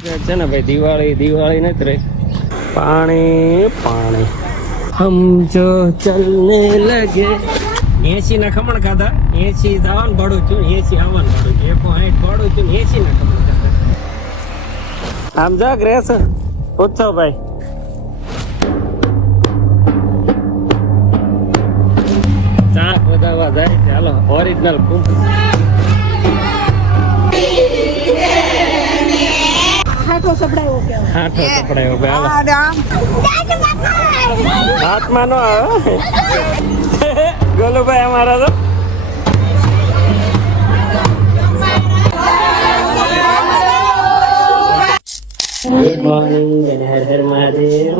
છે ને ભાઈ દિવાળી નથી રહી. પાણી પાણી હમ જો ચલને લગે. 80 ના ખમણ ખાધા. 80 જવાનું ભાડું છું, 80 આવવાનું ભાડું છું, 160 ભાડું છું, 80 ના ખમણ ખાધા. આમ જાગ રહેશે ઉત્સવ ભાઈ. ચા પધાવા જાય છે. હાલો ઓરિજિનલ કુંભ. હાથો સપડાયો કે હાથમાં નો આવે. ગોલુભાઈ અમારા તો ગુડ મોર્નિંગ અને હર હર મહાદેવ.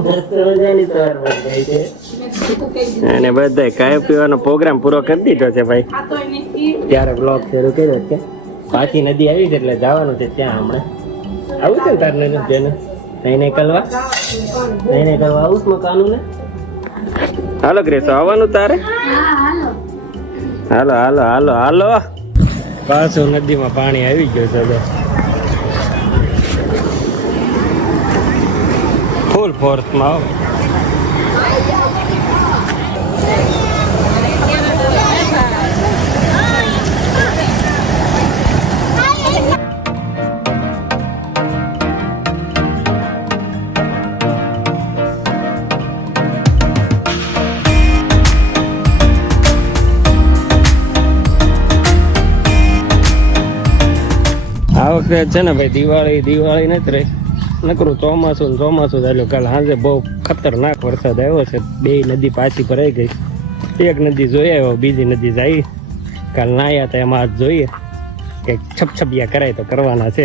અને બધા ખાવા પીવાનો પ્રોગ્રામ પૂરો કરી દીધો છે ભાઈ. ત્યારે બ્લોગ શરૂ કર્યો છે. પાછી નદી આવી છે એટલે જવાનું છે ત્યાં હમણાં. આવું છે ને તાર ને નહીં કરવા આવું જ મકાનું ને. હાલો ગ્રેસો આવવાનું તારે. હાલો હાલો હાલો હાલો. પાછું નદીમાં પાણી આવી ગયું છે ફૂલ ફોર્સમાં. આ વખતે છે ને ભાઈ દિવાળી નથી રહી. નકરું ચોમાસું ચાલ્યું. કાલ સાંજે બહુ ખતરનાક વરસાદ આવ્યો છે. બે નદી પાછી ભરાઈ ગઈ. એક નદી જોઈ આવ્યો, બીજી નદી જાય. કાલ નાયા તો એમાં આજ જોઈએ કે છપછપિયા કરાય તો કરવાના છે.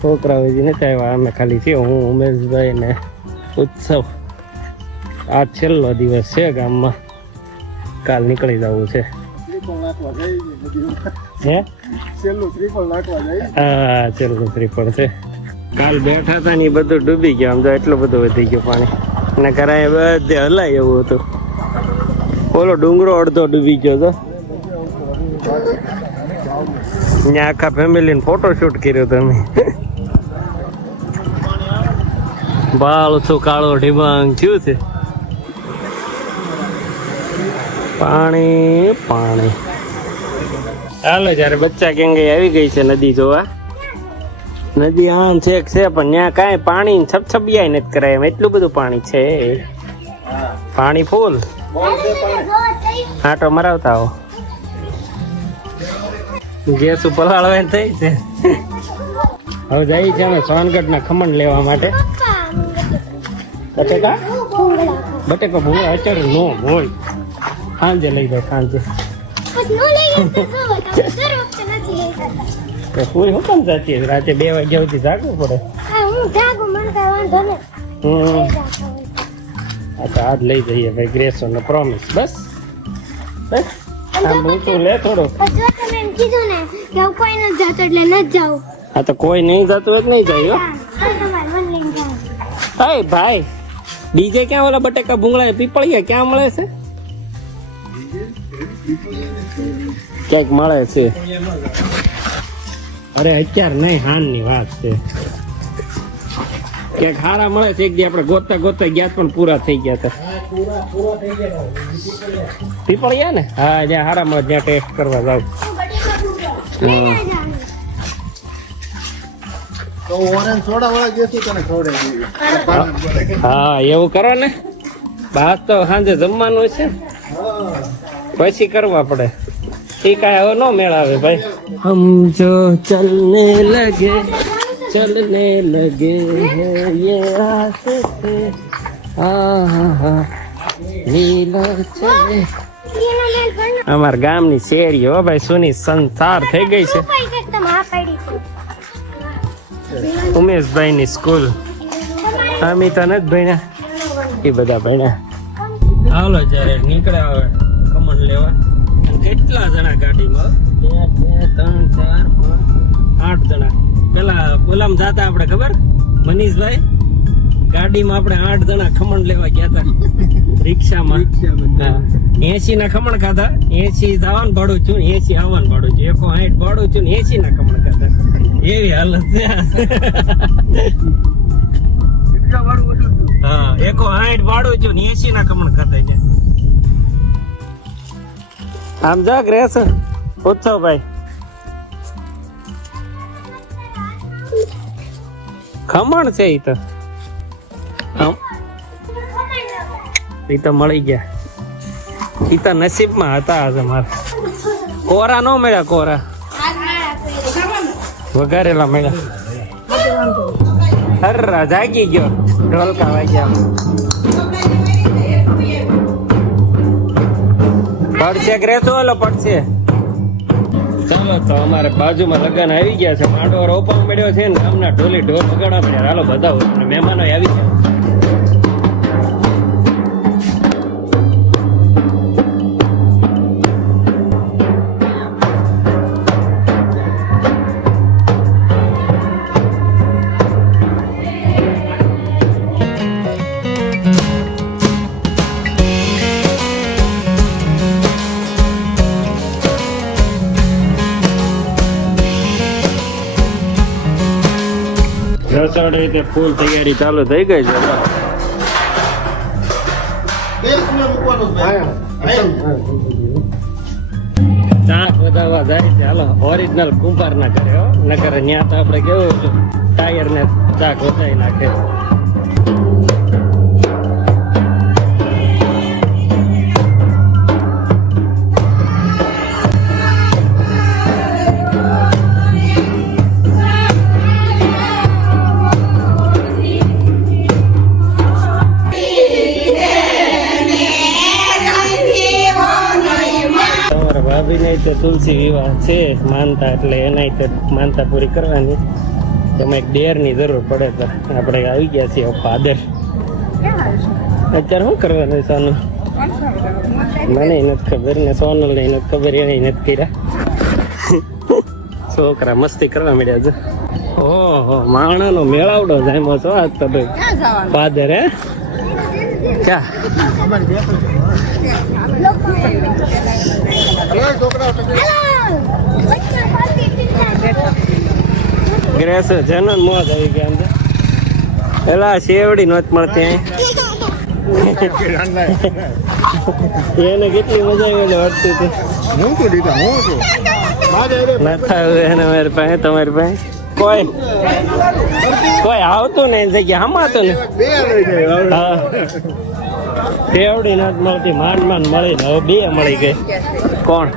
છોકરાઓ હજી નથી આવ્યા. અમે ખાલી છે હું, ઉમેશભાઈ ને ઉત્સવ. આ છેલ્લો દિવસ છે ગામમાં. કાલ નીકળી જવું છે. છેલ્લું શ્રીફળ છે. કાલ બેઠા હતા ને એ બધું ડૂબી ગયું. આમ તો એટલું બધું વધી ગયું પાણી. અને કરાય બધે હલાય એવું હતું. ઓલો ડુંગરો અડધો ડૂબી ગયો હતો. ત્યાં આખા ફેમિલીને ફોટોશૂટ કર્યો હતો અમે. બાળ છું કાળો ઢીબાંગ થયું છે. પાણી પાણી. હાલો જયારે બચ્ચા કેંગે આવી ગઈ છે નદી જોવા. નદી આમ છે પણ ત્યાં કાંઈ પાણી છપછપિયાય નથી કરાય એમ. એટલું બધું પાણી છે. પાણી ફૂલ. આટો મરાવતા હો. ગેસ પલાળવા થઈ છે. હવે જાય છે અમે સોનગઢના ખમણ લેવા માટે. બટેકા ભૂંગળા અચર નો હોય. સાંજે લઈ જાવ સાંજે. કોઈ હું પણ સાચી રાતે 2 વાગ્યા સુધી જાગવું પડે. અચ્છા આજ લઈ જઈએ ભાઈ ગ્રેસો ને પ્રોમિસ. બસ આમ તું લે થોડો. હા તો કોઈ નહીં જતું હોય નહીં જાય. હાય ભાઈ ડીજે ક્યાં ઓલા બટેકા ભૂંગળા પીપળિયા ક્યાં મળે છે? ક્યાંક મળે છે. અરે અત્યારે નહીં, હાન ની વાત છે. ક્યાંક હારા મળે છે. એક દી આપણે ગોતતા ગયા પણ પૂરા થઈ ગયા હતા. પીપળિયા ને? હા જ્યાં હારા મળે જ્યાં ટેસ્ટ કરવા જાવ. હા એવું કરો ને. બહાર તો સાંજે જમવાનું છે પછી કરવા પડે. એ કાંઈ હવે નો મેળાવે ભાઈ. હમ જો ચલને લગે ये रास्ते લીલા ચલે. અમાર ગામની શેરી હો ભાઈ સુની સંસાર થઈ ગઈ છે. ઉમેશભાઈ ની સ્કૂલ. અમે તો નથી ભણ્યા, એ બધા ભણ્યા. હાલો જયારે નીકળ્યા હવે ખમણ લેવા. કેટલા જણા ગાડીમાં? 1 2 3 4 5 8 જણા. પેલા ઓલામ જાતા આપણે ખબર મનીષભાઈ ગાડીમાં આપણે 8 જણા ખમણ લેવા ગયા હતા રિક્ષામાં. 80 ના ખમણ ખાધા. 80 જવાનું ભાડું છું, 80 આવવાનું ભાડું છું, 160 ભાડું છું, 80 ના ખમણ ખાધા. એવી હાલત છે હા 160 ભાડું છું ને 80 ના કમણ ખાતા છે આમ જાગ રહેશ ઉત્સવ ભાઈ ખમણ છે ઈ તો મળી ગયા ઈ તો નસીબમાં હતા આજે મારે કોરા નો મળ્યા કોરા વઘારેલા મળ્યા હર્રા જાગી ગયો ઢોલકા વાગ્યા પડશે ગ્રેસો ઓલો પડશે ચાલો તો અમારે બાજુમાં લગ્ન આવી ગયા છે માંડવો રોપવા મળ્યો છે ને ગામના ઢોલી ઢોલ વગાડવા મળ્યા હાલો બધા મહેમાનો આવી છે રસોડ રીતે ફૂલ તૈયારી ચાલુ થઈ ગઈ છે ચાક વધારવા જાય છે હાલો ઓરિજિનલ કુંભાર ના કરે હો નકર ત્યાં તો આપણે કેવું ટાયર ને ચાક વધારી નાખે તો તુલસી વિવાહ છે માનતા એટલે એના તો માનતા પૂરી કરવાની તમે એક દેરની જરૂર પડે તો આપણે આવી ગયા છીએ ફાધર અત્યારે શું કરવાનું સોનું મને નથી ખબર ને સોનલ ને નથી ખબર એને નથી કર્યા છોકરા મસ્તી કરવા મળ્યા છે ઓહો માણાનો મેળાવડો જામ્યો છો આજ તો ફાધર હે ક્યાં ગ્રેસ છે ને મોજ આવી ગયા અંદર પેલા શેવડી નહોતી મળતી એને કેટલી મજા આવી વર્તી હતી મારી પાસે તમારી પાસે કોઈ આવતું ને એની જગ્યા હમાતું ને શેવડી નથી મળતી માંડ માંડ મળી ને હવે બે મળી ગઈ કોણ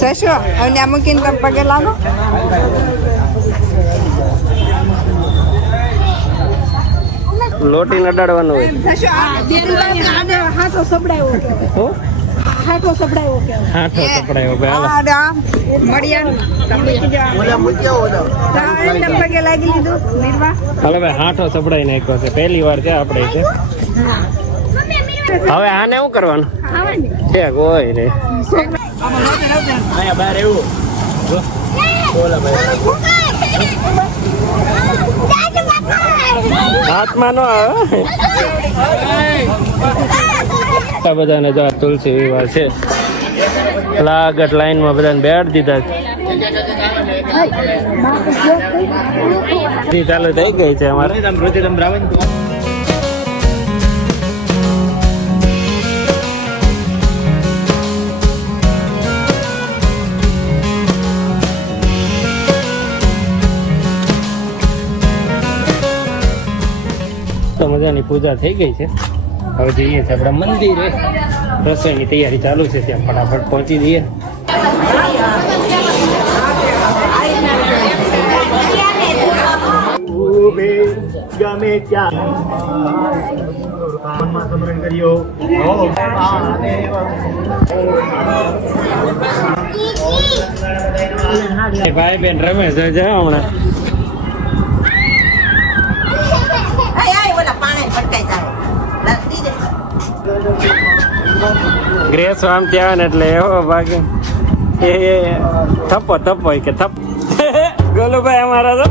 જશો હવે મૂકીને તમે પગે લાગો લોટી નડાડવાનું હોય હાથો સબડાયો હાથો સબડાયો કે હાથો સપડાયો પગે લાગી લીધું નિર્વાહ હવે ભાઈ હાથો સપડાઈ નાખ્યો છે પહેલી વાર છે આપણે છે હવે આને શું કરવાનું છે કોઈ રે અહીંયા બહાર એવું હાથમાં નો આવે બધાને જો તુલસી વિવાહ છે લાગત લાઈન માં બધાને બેઠ દીધા ચાલુ થઈ ગઈ છે અમારે તો મજાની પૂજા થઈ ગઈ છે હવે જઈએ છીએ આપણા મંદિરે રસોઈની તૈયારી ચાલુ છે ત્યાં ફટાફટ પહોંચી જઈએ ભાઈ બેન રમે છે હમણાં ગ્રેસ આમ ત્યાં ને એટલે એવો બાકી એ થપ્પો થપ્પો કે થપ ગોલુભાઈ અમારા તો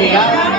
Yeah.